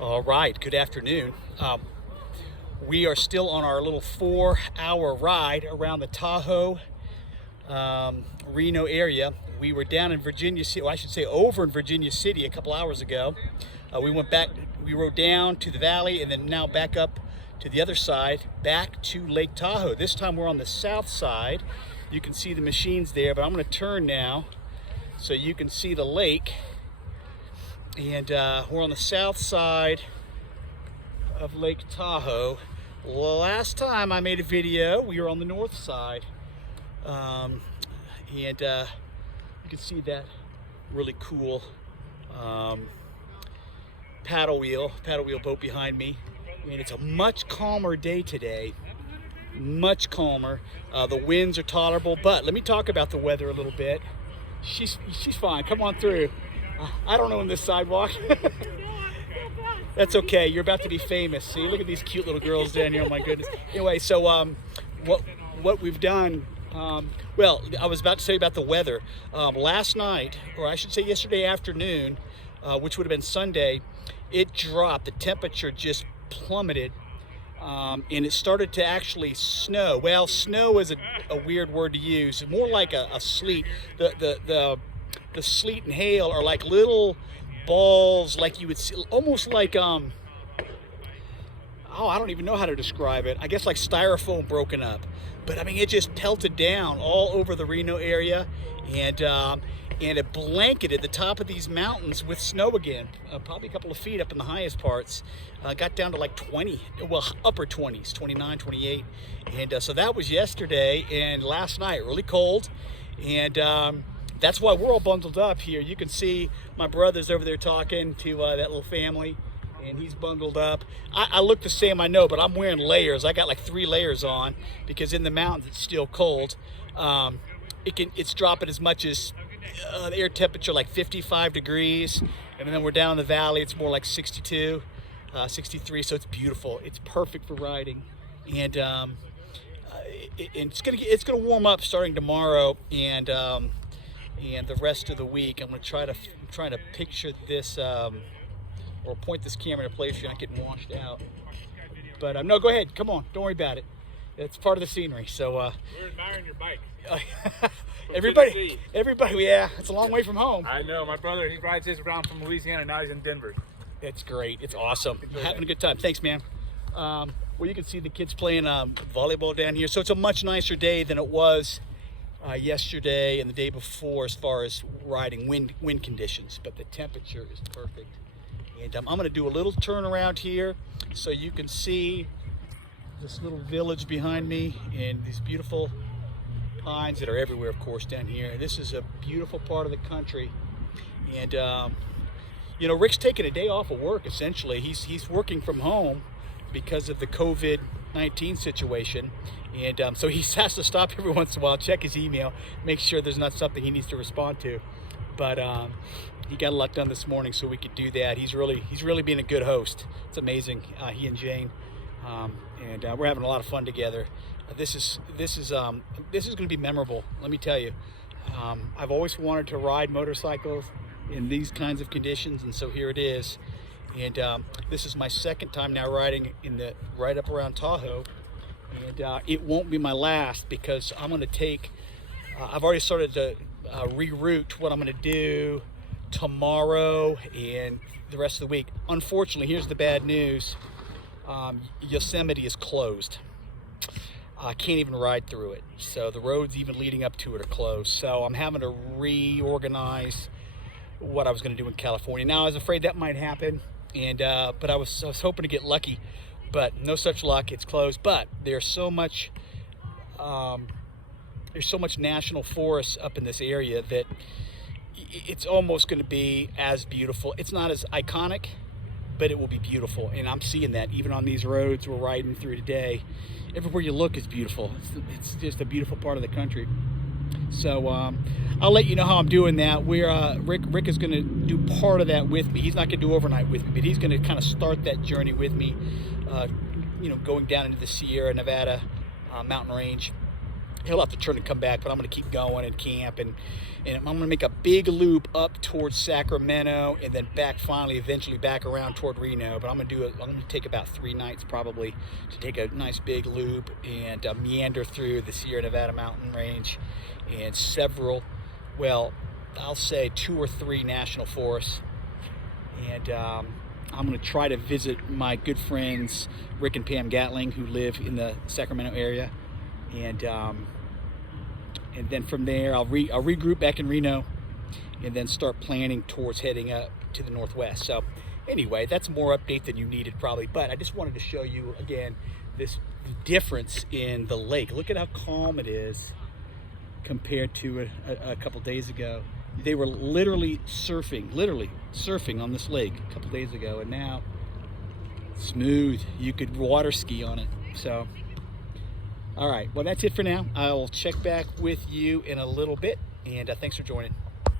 All right, good afternoon. We are still on our little 4-hour ride around the Tahoe, Reno area. We were down in Virginia City, well, I should say over in Virginia City a couple hours ago. We rode down to the valley and then now back up to the other side, back to Lake Tahoe. This time we're on the south side. You can see the machines there, but I'm gonna turn now so you can see the lake. And we're on the south side of Lake Tahoe. Last time I made a video, we were on the north side. You can see that really cool paddle wheel boat behind me. And it's a much calmer day today, much calmer. The winds are tolerable, but let me talk about the weather a little bit. She's fine, come on through. I don't know on this sidewalk. That's okay, you're about to be famous. See, look at these cute little girls down here, oh my goodness. Anyway, so what we've done, well, I was about to say about the weather. Last night, or I should say yesterday afternoon, which would have been Sunday, it dropped, the temperature just plummeted, and it started to actually snow. Well, snow is a weird word to use, more like a sleet. The sleet and hail are like little balls, like you would see, almost like I don't even know how to describe it. I guess like styrofoam broken up. But I mean, it just pelted down all over the Reno area, and it blanketed the top of these mountains with snow again, probably a couple of feet up in the highest parts. Got down to like 20, well, upper 20s, 29, 28. And so that was yesterday, and last night, really cold. And that's why we're all bundled up here. You can see my brother's over there talking to that little family, and he's bundled up. I look the same, I know, but I'm wearing layers. I got like 3 layers on because in the mountains it's still cold. It's dropping as much as the air temperature like 55 degrees, and then we're down in the valley, it's more like 62, 63, so it's beautiful. It's perfect for riding. And it's gonna warm up starting tomorrow, and the rest of the week. I'm trying to picture this, or point this camera in a place you're not getting washed out. But no, go ahead, come on, don't worry about it. It's part of the scenery. So we're admiring your bike. everybody, yeah, it's a long way from home. I know, my brother, he rides his around from Louisiana, now he's in Denver. It's great, it's awesome. Having a good time. Thanks, man. Well, you can see the kids playing volleyball down here. So it's a much nicer day than it was yesterday and the day before as far as riding wind conditions, but the temperature is perfect. And I'm going to do a little turn around here so you can see this little village behind me and these beautiful pines that are everywhere, of course, down here. This is a beautiful part of the country. And you know, Rick's taking a day off of work, essentially. He's working from home because of the COVID-19 situation. And so he has to stop every once in a while, check his email, make sure there's not something he needs to respond to. But he got a lot done this morning, so we could do that. He's really being a good host. It's amazing. He and Jane, and we're having a lot of fun together. This is going to be memorable. Let me tell you. I've always wanted to ride motorcycles in these kinds of conditions, and so here it is. And this is my second time now riding right up around Tahoe. And it won't be my last, because I'm going to take, I've already started to reroute what I'm going to do tomorrow and the rest of the week. Unfortunately, here's the bad news. Yosemite is closed. I can't even ride through it. So the roads even leading up to it are closed. So I'm having to reorganize what I was going to do in California. Now, I was afraid that might happen, and but I was hoping to get lucky. But no such luck. It's closed. But there's so much national forest up in this area that it's almost going to be as beautiful. It's not as iconic, but it will be beautiful. And I'm seeing that even on these roads we're riding through today. Everywhere you look is beautiful. It's just a beautiful part of the country. So I'll let you know how I'm doing that. Rick is going to do part of that with me. He's not going to do overnight with me, but he's going to kind of start that journey with me, you know, going down into the Sierra Nevada mountain range. he'll have to turn and come back, but I'm going to keep going and camp, and I'm going to make a big loop up towards Sacramento, and then back finally, eventually back around toward Reno. But I'm going to take about 3 nights probably to take a nice big loop and meander through the Sierra Nevada mountain range and several, well, I'll say 2 or 3 national forests. And I'm going to try to visit my good friends Rick and Pam Gatling, who live in the Sacramento area, and then from there I'll regroup back in Reno, and then start planning towards heading up to the northwest. So anyway, that's more update than you needed probably, but I just wanted to show you again this difference in the lake. Look at how calm it is compared to a couple days ago. They were literally surfing on this lake a couple days ago, and now smooth. You could water ski on it. So all right, well, that's it for now. I'll check back with you in a little bit, and thanks for joining.